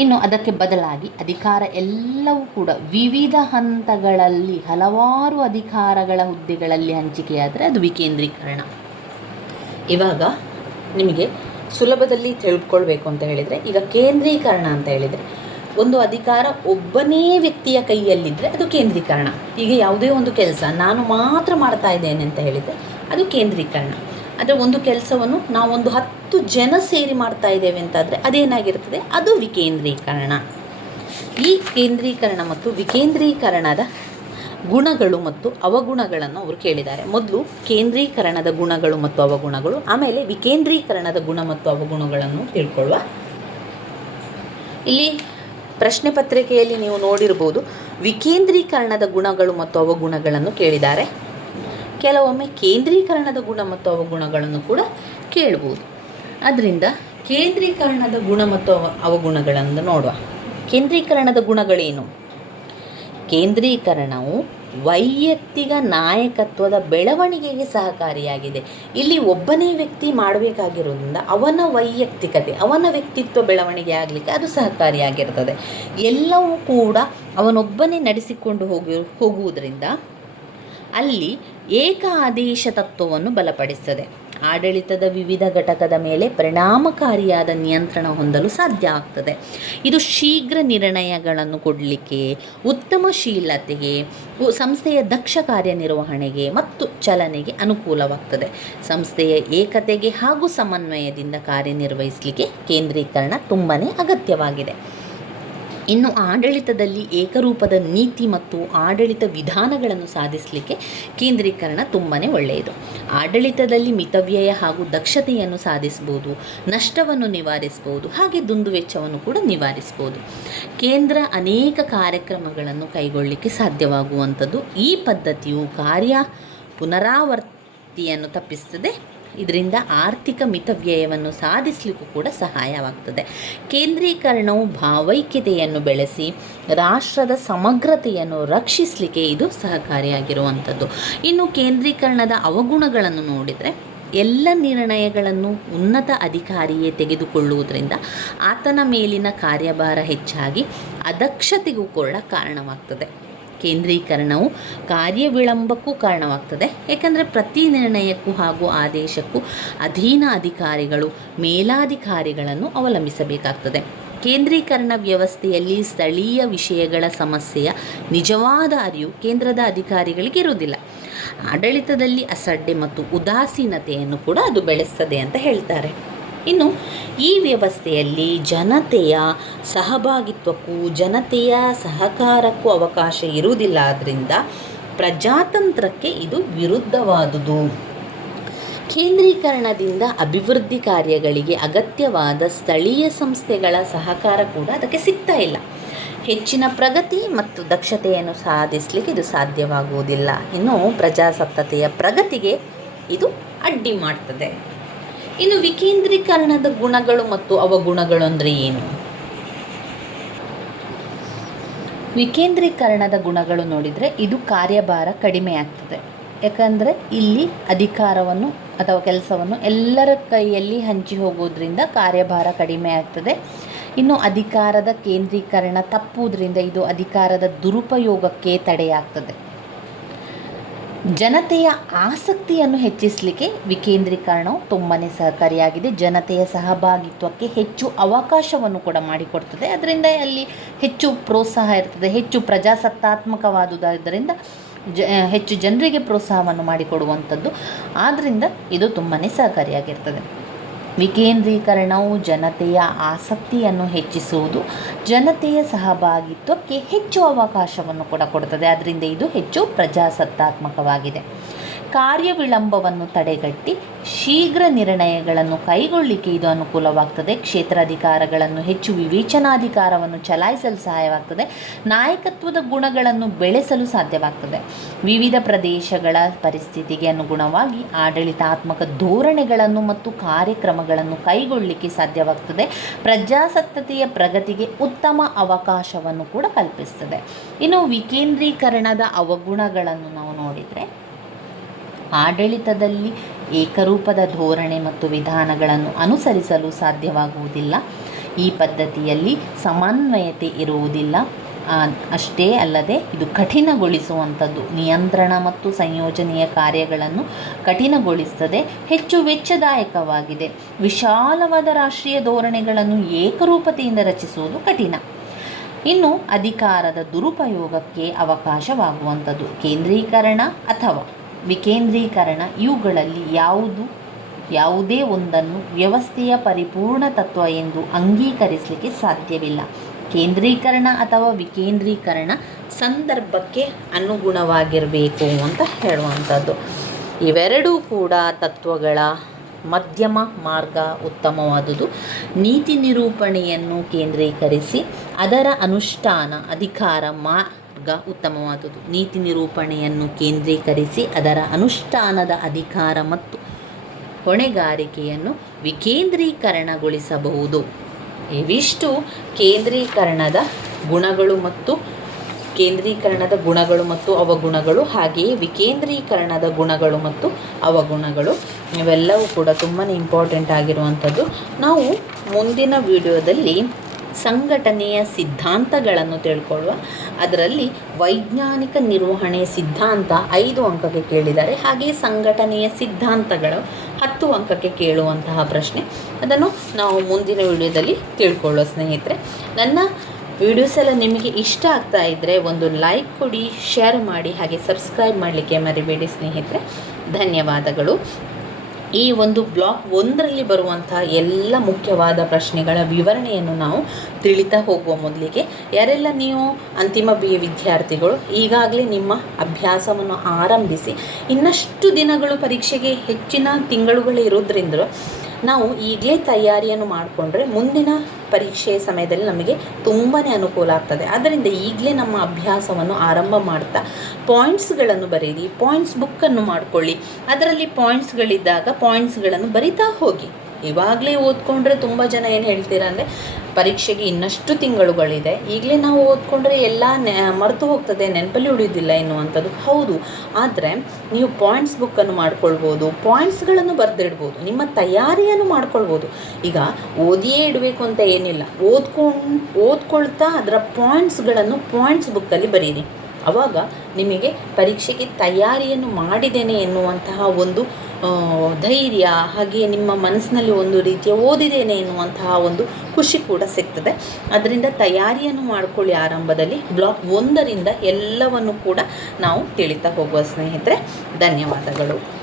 ಇನ್ನು ಅದಕ್ಕೆ ಬದಲಾಗಿ ಅಧಿಕಾರ ಎಲ್ಲವೂ ಕೂಡ ವಿವಿಧ ಹಂತಗಳಲ್ಲಿ ಹಲವಾರು ಅಧಿಕಾರಗಳ ಹುದ್ದೆಗಳಲ್ಲಿ ಹಂಚಿಕೆಯಾದರೆ ಅದು ವಿಕೇಂದ್ರೀಕರಣ. ಇವಾಗ ನಿಮಗೆ ಸುಲಭದಲ್ಲಿ ತಿಳ್ಕೊಳ್ಬೇಕು ಅಂತ ಹೇಳಿದರೆ, ಈಗ ಕೇಂದ್ರೀಕರಣ ಅಂತ ಹೇಳಿದರೆ, ಒಂದು ಅಧಿಕಾರ ಒಬ್ಬನೇ ವ್ಯಕ್ತಿಯ ಕೈಯಲ್ಲಿದ್ದರೆ ಅದು ಕೇಂದ್ರೀಕರಣ. ಈಗ ಯಾವುದೇ ಒಂದು ಕೆಲಸ ನಾನು ಮಾತ್ರ ಮಾಡ್ತಾ ಇದ್ದೇನೆ ಅಂತ ಹೇಳಿದರೆ ಅದು ಕೇಂದ್ರೀಕರಣ. ಆದರೆ ಒಂದು ಕೆಲಸವನ್ನು ನಾವೊಂದು ಹತ್ತು ಜನ ಸೇರಿ ಮಾಡ್ತಾ ಇದ್ದೇವೆ ಅಂತಾದರೆ ಅದೇನಾಗಿರ್ತದೆ? ಅದು ವಿಕೇಂದ್ರೀಕರಣ. ಈ ಕೇಂದ್ರೀಕರಣ ಮತ್ತು ವಿಕೇಂದ್ರೀಕರಣದ ಗುಣಗಳು ಮತ್ತು ಅವಗುಣಗಳನ್ನು ಅವರು ಕೇಳಿದ್ದಾರೆ. ಮೊದಲು ಕೇಂದ್ರೀಕರಣದ ಗುಣಗಳು ಮತ್ತು ಅವಗುಣಗಳು, ಆಮೇಲೆ ವಿಕೇಂದ್ರೀಕರಣದ ಗುಣ ಮತ್ತು ಅವಗುಣಗಳನ್ನು ತಿಳ್ಕೊಳ್ಳುವ. ಇಲ್ಲಿ ಪ್ರಶ್ನೆ ಪತ್ರಿಕೆಯಲ್ಲಿ ನೀವು ನೋಡಿರ್ಬೋದು, ವಿಕೇಂದ್ರೀಕರಣದ ಗುಣಗಳು ಮತ್ತು ಅವಗುಣಗಳನ್ನು ಕೇಳಿದ್ದಾರೆ. ಕೆಲವೊಮ್ಮೆ ಕೇಂದ್ರೀಕರಣದ ಗುಣ ಮತ್ತು ಅವಗುಣಗಳನ್ನು ಕೂಡ ಕೇಳ್ಬೋದು. ಅದರಿಂದ ಕೇಂದ್ರೀಕರಣದ ಗುಣ ಮತ್ತು ಅವಗುಣಗಳನ್ನು ನೋಡುವ. ಕೇಂದ್ರೀಕರಣದ ಗುಣಗಳೇನು? ಕೇಂದ್ರೀಕರಣವು ವೈಯಕ್ತಿಕ ನಾಯಕತ್ವದ ಬೆಳವಣಿಗೆಗೆ ಸಹಕಾರಿಯಾಗಿದೆ. ಇಲ್ಲಿ ಒಬ್ಬನೇ ವ್ಯಕ್ತಿ ಮಾಡಬೇಕಾಗಿರೋದ್ರಿಂದ ಅವನ ವೈಯಕ್ತಿಕತೆ, ಅವನ ವ್ಯಕ್ತಿತ್ವ ಬೆಳವಣಿಗೆ ಆಗಲಿಕ್ಕೆ ಅದು ಸಹಕಾರಿಯಾಗಿರ್ತದೆ. ಎಲ್ಲವೂ ಕೂಡ ಅವನೊಬ್ಬನೇ ನಡೆಸಿಕೊಂಡು ಹೋಗಿ, ಹೋಗುವುದರಿಂದ ಅಲ್ಲಿ ಏಕ ಆದೇಶ ತತ್ವವನ್ನು ಬಲಪಡಿಸ್ತದೆ. ಆಡಳಿತದ ವಿವಿಧ ಘಟಕದ ಮೇಲೆ ಪರಿಣಾಮಕಾರಿಯಾದ ನಿಯಂತ್ರಣ ಹೊಂದಲು ಸಾಧ್ಯ ಆಗ್ತದೆ. ಇದು ಶೀಘ್ರ ನಿರ್ಣಯಗಳನ್ನು ಕೊಡಲಿಕ್ಕೆ, ಉತ್ತಮಶೀಲತೆಗೆ ಸಂಸ್ಥೆಯ ದಕ್ಷ ಕಾರ್ಯನಿರ್ವಹಣೆಗೆ ಮತ್ತು ಚಲನೆಗೆ ಅನುಕೂಲವಾಗ್ತದೆ. ಸಂಸ್ಥೆಯ ಏಕತೆಗೆ ಹಾಗೂ ಸಮನ್ವಯದಿಂದ ಕಾರ್ಯನಿರ್ವಹಿಸಲಿಕ್ಕೆ ಕೇಂದ್ರೀಕರಣ ತುಂಬಾ ಅಗತ್ಯವಾಗಿದೆ. ಇನ್ನು ಆಡಳಿತದಲ್ಲಿ ಏಕರೂಪದ ನೀತಿ ಮತ್ತು ಆಡಳಿತ ವಿಧಾನಗಳನ್ನು ಸಾಧಿಸಲಿಕ್ಕೆ ಕೇಂದ್ರೀಕರಣ ತುಂಬಾ ಒಳ್ಳೆಯದು. ಆಡಳಿತದಲ್ಲಿ ಮಿತವ್ಯಯ ಹಾಗೂ ದಕ್ಷತೆಯನ್ನು ಸಾಧಿಸ್ಬೋದು, ನಷ್ಟವನ್ನು ನಿವಾರಿಸ್ಬೋದು, ಹಾಗೆ ದುಂದುವೆಚ್ಚವನ್ನು ಕೂಡ ನಿವಾರಿಸ್ಬೋದು. ಕೇಂದ್ರ ಅನೇಕ ಕಾರ್ಯಕ್ರಮಗಳನ್ನು ಕೈಗೊಳ್ಳಲಿಕ್ಕೆ ಸಾಧ್ಯವಾಗುವಂಥದ್ದು ಈ ಪದ್ಧತಿಯು ಕಾರ್ಯ ಪುನರಾವರ್ತಿಯನ್ನು ತಪ್ಪಿಸ್ತದೆ ಇದರಿಂದ ಆರ್ಥಿಕ ಮಿತವ್ಯಯವನ್ನು ಸಾಧಿಸಲಿಕ್ಕೂ ಕೂಡ ಸಹಾಯವಾಗ್ತದೆ. ಕೇಂದ್ರೀಕರಣವು ಭಾವೈಕ್ಯತೆಯನ್ನು ಬೆಳೆಸಿ, ರಾಷ್ಟ್ರದ ಸಮಗ್ರತೆಯನ್ನು ರಕ್ಷಿಸಲಿಕ್ಕೆ ಇದು ಸಹಕಾರಿಯಾಗಿರುವಂಥದ್ದು. ಇನ್ನು ಕೇಂದ್ರೀಕರಣದ ಅವಗುಣಗಳನ್ನು ನೋಡಿದರೆ, ಎಲ್ಲ ನಿರ್ಣಯಗಳನ್ನು ಉನ್ನತ ಅಧಿಕಾರಿಯೇ ತೆಗೆದುಕೊಳ್ಳುವುದರಿಂದ ಆತನ ಮೇಲಿನ ಕಾರ್ಯಭಾರ ಹೆಚ್ಚಾಗಿ ಅದಕ್ಷತೆಗೂ ಕೂಡ ಕಾರಣವಾಗ್ತದೆ. ಕೇಂದ್ರೀಕರಣವು ಕಾರ್ಯ ವಿಳಂಬಕ್ಕೂ ಕಾರಣವಾಗ್ತದೆ. ಏಕೆಂದರೆ ಪ್ರತಿ ನಿರ್ಣಯಕ್ಕೂ ಹಾಗೂ ಆದೇಶಕ್ಕೂ ಅಧೀನ ಅಧಿಕಾರಿಗಳು, ಮೇಲಾಧಿಕಾರಿಗಳನ್ನು ಅವಲಂಬಿಸಬೇಕಾಗ್ತದೆ. ಕೇಂದ್ರೀಕರಣ ವ್ಯವಸ್ಥೆಯಲ್ಲಿ ಸ್ಥಳೀಯ ವಿಷಯಗಳ ಸಮಸ್ಯೆಯ ನಿಜವಾದ ಅರಿವು ಕೇಂದ್ರದ ಅಧಿಕಾರಿಗಳಿಗೆ ಇರುವುದಿಲ್ಲ. ಆಡಳಿತದಲ್ಲಿ ಅಸಡ್ಡೆ ಮತ್ತು ಉದಾಸೀನತೆಯನ್ನು ಕೂಡ ಅದು ಬೆಳೆಸ್ತದೆ ಅಂತ ಹೇಳ್ತಾರೆ. ಇನ್ನು ಈ ವ್ಯವಸ್ಥೆಯಲ್ಲಿ ಜನತೆಯ ಸಹಭಾಗಿತ್ವಕ್ಕೂ ಜನತೆಯ ಸಹಕಾರಕ್ಕೂ ಅವಕಾಶ ಇರುವುದಿಲ್ಲ. ಆದ್ದರಿಂದ ಪ್ರಜಾತಂತ್ರಕ್ಕೆ ಇದು ವಿರುದ್ಧವಾದುದು. ಕೇಂದ್ರೀಕರಣದಿಂದ ಅಭಿವೃದ್ಧಿ ಕಾರ್ಯಗಳಿಗೆ ಅಗತ್ಯವಾದ ಸ್ಥಳೀಯ ಸಂಸ್ಥೆಗಳ ಸಹಕಾರ ಕೂಡ ಅದಕ್ಕೆ ಸಿಗ್ತಾ ಇಲ್ಲ. ಹೆಚ್ಚಿನ ಪ್ರಗತಿ ಮತ್ತು ದಕ್ಷತೆಯನ್ನು ಸಾಧಿಸಲಿಕ್ಕೆ ಇದು ಸಾಧ್ಯವಾಗುವುದಿಲ್ಲ. ಇನ್ನು ಪ್ರಜಾಸತ್ತತೆಯ ಪ್ರಗತಿಗೆ ಇದು ಅಡ್ಡಿ ಮಾಡ್ತದೆ. ಇನ್ನು ವಿಕೇಂದ್ರೀಕರಣದ ಗುಣಗಳು ಮತ್ತು ಅವಗುಣಗಳು ಅಂದರೆ ಏನು? ವಿಕೇಂದ್ರೀಕರಣದ ಗುಣಗಳು ನೋಡಿದರೆ ಇದು ಕಾರ್ಯಭಾರ ಕಡಿಮೆ ಆಗ್ತದೆ. ಯಾಕಂದರೆ ಇಲ್ಲಿ ಅಧಿಕಾರವನ್ನು ಅಥವಾ ಕೆಲಸವನ್ನು ಎಲ್ಲರ ಕೈಯಲ್ಲಿ ಹಂಚಿ ಹೋಗೋದ್ರಿಂದ ಕಾರ್ಯಭಾರ ಕಡಿಮೆ ಆಗ್ತದೆ. ಇನ್ನು ಅಧಿಕಾರದ ಕೇಂದ್ರೀಕರಣ ತಪ್ಪುವುದರಿಂದ ಇದು ಅಧಿಕಾರದ ದುರುಪಯೋಗಕ್ಕೆ ತಡೆಯಾಗ್ತದೆ. ಜನತೆಯ ಆಸಕ್ತಿಯನ್ನು ಹೆಚ್ಚಿಸಲಿಕ್ಕೆ ವಿಕೇಂದ್ರೀಕರಣವು ತುಂಬಾ ಸಹಕಾರಿಯಾಗಿದೆ. ಜನತೆಯ ಸಹಭಾಗಿತ್ವಕ್ಕೆ ಹೆಚ್ಚು ಅವಕಾಶವನ್ನು ಕೂಡ ಮಾಡಿಕೊಡ್ತದೆ. ಅದರಿಂದ ಅಲ್ಲಿ ಹೆಚ್ಚು ಪ್ರೋತ್ಸಾಹ ಇರ್ತದೆ. ಹೆಚ್ಚು ಪ್ರಜಾಸತ್ತಾತ್ಮಕವಾದುದರಿಂದ ಜ ಹೆಚ್ಚು ಜನರಿಗೆ ಪ್ರೋತ್ಸಾಹವನ್ನು ಮಾಡಿಕೊಡುವಂಥದ್ದು. ಆದ್ದರಿಂದ ಇದು ತುಂಬಾ ಸಹಕಾರಿಯಾಗಿರ್ತದೆ. ವಿಕೇಂದ್ರೀಕರಣವು ಜನತೆಯ ಆಸಕ್ತಿಯನ್ನು ಹೆಚ್ಚಿಸುವುದು ಜನತೆಯ ಸಹಭಾಗಿತ್ವಕ್ಕೆ ಹೆಚ್ಚು ಅವಕಾಶವನ್ನು ಕೂಡ ಕೊಡುತ್ತದೆ. ಅದರಿಂದ ಇದು ಹೆಚ್ಚು ಪ್ರಜಾಸತ್ತಾತ್ಮಕವಾಗಿದೆ. ಕಾರ್ಯ ವಿಳಂಬವನ್ನು ತಡೆಗಟ್ಟಿ ಶೀಘ್ರ ನಿರ್ಣಯಗಳನ್ನು ಕೈಗೊಳ್ಳಿಕ್ಕೆ ಇದು ಅನುಕೂಲವಾಗ್ತದೆ. ಕ್ಷೇತ್ರಾಧಿಕಾರಗಳನ್ನು ಹೆಚ್ಚು ವಿವೇಚನಾಧಿಕಾರವನ್ನು ಚಲಾಯಿಸಲು ಸಹಾಯವಾಗ್ತದೆ. ನಾಯಕತ್ವದ ಗುಣಗಳನ್ನು ಬೆಳೆಸಲು ಸಾಧ್ಯವಾಗ್ತದೆ. ವಿವಿಧ ಪ್ರದೇಶಗಳ ಪರಿಸ್ಥಿತಿಗೆ ಅನುಗುಣವಾಗಿ ಆಡಳಿತಾತ್ಮಕ ಧೋರಣೆಗಳನ್ನು ಮತ್ತು ಕಾರ್ಯಕ್ರಮಗಳನ್ನು ಕೈಗೊಳ್ಳಿಕ್ಕೆ ಸಾಧ್ಯವಾಗ್ತದೆ. ಪ್ರಜಾಸತ್ತತೆಯ ಪ್ರಗತಿಗೆ ಉತ್ತಮ ಅವಕಾಶವನ್ನು ಕೂಡ ಕಲ್ಪಿಸ್ತದೆ. ಇನ್ನು ವಿಕೇಂದ್ರೀಕರಣದ ಅವಗುಣಗಳನ್ನು ನಾವು ನೋಡಿದರೆ ಆಡಳಿತದಲ್ಲಿ ಏಕರೂಪದ ಧೋರಣೆ ಮತ್ತು ವಿಧಾನಗಳನ್ನು ಅನುಸರಿಸಲು ಸಾಧ್ಯವಾಗುವುದಿಲ್ಲ. ಈ ಪದ್ಧತಿಯಲ್ಲಿ ಸಮನ್ವಯತೆ ಇರುವುದಿಲ್ಲ. ಅಷ್ಟೇ ಅಲ್ಲದೆ ಇದು ಕಠಿಣಗೊಳಿಸುವಂಥದ್ದು. ನಿಯಂತ್ರಣ ಮತ್ತು ಸಂಯೋಜನೆಯ ಕಾರ್ಯಗಳನ್ನು ಕಠಿಣಗೊಳಿಸುತ್ತದೆ ಹೆಚ್ಚು ವೆಚ್ಚದಾಯಕವಾಗಿದೆ. ವಿಶಾಲವಾದ ರಾಷ್ಟ್ರೀಯ ಧೋರಣೆಗಳನ್ನು ಏಕರೂಪತೆಯಿಂದ ರಚಿಸುವುದು ಕಠಿಣ. ಇನ್ನು ಅಧಿಕಾರದ ದುರುಪಯೋಗಕ್ಕೆ ಅವಕಾಶವಾಗುವಂಥದ್ದು. ಕೇಂದ್ರೀಕರಣ ಅಥವಾ ವಿಕೇಂದ್ರೀಕರಣ ಇವುಗಳಲ್ಲಿ ಯಾವುದು? ಯಾವುದೇ ಒಂದನ್ನು ವ್ಯವಸ್ಥೆಯ ಪರಿಪೂರ್ಣ ತತ್ವ ಎಂದು ಅಂಗೀಕರಿಸಲಿಕ್ಕೆ ಸಾಧ್ಯವಿಲ್ಲ. ಕೇಂದ್ರೀಕರಣ ಅಥವಾ ವಿಕೇಂದ್ರೀಕರಣ ಸಂದರ್ಭಕ್ಕೆ ಅನುಗುಣವಾಗಿರಬೇಕು ಅಂತ ಹೇಳುವಂಥದ್ದು. ಇವೆರಡೂ ಕೂಡ ತತ್ವಗಳ ಮಧ್ಯಮ ಮಾರ್ಗ ಉತ್ತಮವಾದುದು. ನೀತಿ ನಿರೂಪಣೆಯನ್ನು ಕೇಂದ್ರೀಕರಿಸಿ ಅದರ ಅನುಷ್ಠಾನ, ಅಧಿಕಾರ ಮಾರ್ಗ ಉತ್ತಮವಾದುದು. ನೀತಿ ನಿರೂಪಣೆಯನ್ನು ಕೇಂದ್ರೀಕರಿಸಿ ಅದರ ಅನುಷ್ಠಾನದ ಅಧಿಕಾರ ಮತ್ತು ಹೊಣೆಗಾರಿಕೆಯನ್ನು ವಿಕೇಂದ್ರೀಕರಣಗೊಳಿಸಬಹುದು. ಇವಿಷ್ಟು ಕೇಂದ್ರೀಕರಣದ ಗುಣಗಳು ಮತ್ತು ಕೇಂದ್ರೀಕರಣದ ಗುಣಗಳು ಮತ್ತು ಅವಗುಣಗಳು ಹಾಗೆಯೇ ವಿಕೇಂದ್ರೀಕರಣದ ಗುಣಗಳು ಮತ್ತು ಅವಗುಣಗಳು ಇವೆಲ್ಲವೂ ಕೂಡ ತುಂಬಾ ಇಂಪಾರ್ಟೆಂಟ್ ಆಗಿರುವಂಥದ್ದು. ನಾವು ಮುಂದಿನ ವಿಡಿಯೋದಲ್ಲಿ ಸಂಘಟನೆಯ ಸಿದ್ಧಾಂತಗಳನ್ನು ತಿಳ್ಕೊಳ್ಳುವ. ಅದರಲ್ಲಿ ವೈಜ್ಞಾನಿಕ ನಿರ್ವಹಣೆ ಸಿದ್ಧಾಂತ ಐದು ಅಂಕಕ್ಕೆ ಕೇಳಿದ್ದಾರೆ. ಹಾಗೆಯೇ ಸಂಘಟನೆಯ ಸಿದ್ಧಾಂತಗಳು ಹತ್ತು ಅಂಕಕ್ಕೆ ಕೇಳುವಂತಹ ಪ್ರಶ್ನೆ. ಅದನ್ನು ನಾವು ಮುಂದಿನ ವಿಡಿಯೋದಲ್ಲಿ ತಿಳ್ಕೊಳ್ಳೋ ಸ್ನೇಹಿತರೆ. ನನ್ನ ವಿಡಿಯೋಸ್ ಎಲ್ಲ ನಿಮಗೆ ಇಷ್ಟ ಆಗ್ತಾ ಇದ್ದರೆ ಒಂದು ಲೈಕ್ ಕೊಡಿ, ಶೇರ್ ಮಾಡಿ, ಹಾಗೆ ಸಬ್ಸ್ಕ್ರೈಬ್ ಮಾಡಲಿಕ್ಕೆ ಮರಿಬೇಡಿ ಸ್ನೇಹಿತರೆ. ಧನ್ಯವಾದಗಳು. ಈ ಒಂದು ಬ್ಲಾಕ್ ಒಂದರಲ್ಲಿ ಬರುವಂತಹ ಎಲ್ಲ ಮುಖ್ಯವಾದ ಪ್ರಶ್ನೆಗಳ ವಿವರಣೆಯನ್ನು ನಾವು ತಿಳಿತಾ ಹೋಗುವ ಮೊದಲಿಗೆ, ಯಾರೆಲ್ಲ ನೀವು ಅಂತಿಮ ಬಿ ವಿದ್ಯಾರ್ಥಿಗಳು, ಈಗಾಗಲೇ ನಿಮ್ಮ ಅಭ್ಯಾಸವನ್ನು ಆರಂಭಿಸಿ, ಇನ್ನಷ್ಟು ದಿನಗಳು ಪರೀಕ್ಷೆಗೆ ಹೆಚ್ಚಿನ ತಿಂಗಳುಗಳು ಇರೋದ್ರಿಂದ ನಾವು ಈಗಲೇ ತಯಾರಿಯನ್ನು ಮಾಡಿಕೊಂಡ್ರೆ ಮುಂದಿನ ಪರೀಕ್ಷೆಯ ಸಮಯದಲ್ಲಿ ನಮಗೆ ತುಂಬಾ ಅನುಕೂಲ ಆಗ್ತದೆ. ಆದ್ದರಿಂದ ಈಗಲೇ ನಮ್ಮ ಅಭ್ಯಾಸವನ್ನು ಆರಂಭ ಮಾಡ್ತಾ ಪಾಯಿಂಟ್ಸ್ಗಳನ್ನು ಬರೀರಿ ಪಾಯಿಂಟ್ಸ್ ಬುಕ್ಕನ್ನು ಮಾಡಿಕೊಳ್ಳಿ. ಅದರಲ್ಲಿ ಪಾಯಿಂಟ್ಸ್ಗಳಿದ್ದಾಗ ಪಾಯಿಂಟ್ಸ್ಗಳನ್ನು ಬರಿತಾ ಹೋಗಿ. ಇವಾಗಲೇ ಓದ್ಕೊಂಡ್ರೆ ತುಂಬ ಜನ ಏನು ಹೇಳ್ತೀರಾ ಅಂದರೆ, ಪರೀಕ್ಷೆಗೆ ಇನ್ನಷ್ಟು ತಿಂಗಳುಗಳಿದೆ. ಈಗಲೇ ನಾವು ಓದ್ಕೊಂಡ್ರೆ ಎಲ್ಲ ನೆ, ಮರೆತು ಹೋಗ್ತದೆ, ನೆನಪಲ್ಲಿ ಉಳಿಯೋದಿಲ್ಲ ಎನ್ನುವಂಥದ್ದು. ಹೌದು. ಆದರೆ ನೀವು ಪಾಯಿಂಟ್ಸ್ ಬುಕ್ಕನ್ನು ಮಾಡ್ಕೊಳ್ಬೋದು ಪಾಯಿಂಟ್ಸ್ಗಳನ್ನು ಬರೆದಿಡ್ಬೋದು, ನಿಮ್ಮ ತಯಾರಿಯನ್ನು ಮಾಡ್ಕೊಳ್ಬೋದು. ಈಗ ಓದಿಯೇ ಇಡಬೇಕು ಅಂತ ಏನಿಲ್ಲ. ಓದ್ಕೊಂಡು, ಓದ್ಕೊಳ್ತಾ ಅದರ ಪಾಯಿಂಟ್ಸ್ಗಳನ್ನು ಪಾಯಿಂಟ್ಸ್ ಬುಕ್ಕಲ್ಲಿ ಬರೀರಿ. ಆವಾಗ ನಿಮಗೆ ಪರೀಕ್ಷೆಗೆ ತಯಾರಿಯನ್ನು ಮಾಡಿದ್ದೇನೆ ಎನ್ನುವಂತಹ ಒಂದು ಧೈರ್ಯ, ಹಾಗೆ ನಿಮ್ಮ ಮನಸ್ಸಿನಲ್ಲಿ ಒಂದು ರೀತಿಯ ಓದಿದ್ದೇನೆ ಎನ್ನುವಂತಹ ಒಂದು ಖುಷಿ ಕೂಡ ಸಿಗ್ತದೆ. ಅದರಿಂದ ತಯಾರಿಯನ್ನು ಮಾಡಿಕೊಳ್ಳಿ ಆರಂಭದಲ್ಲಿ. ಬ್ಲಾಕ್ ಒಂದರಿಂದ ಎಲ್ಲವನ್ನು ಕೂಡ ನಾವು ತಿಳಿತಾ ಹೋಗುವ ಸ್ನೇಹಿತರೆ, ಧನ್ಯವಾದಗಳು.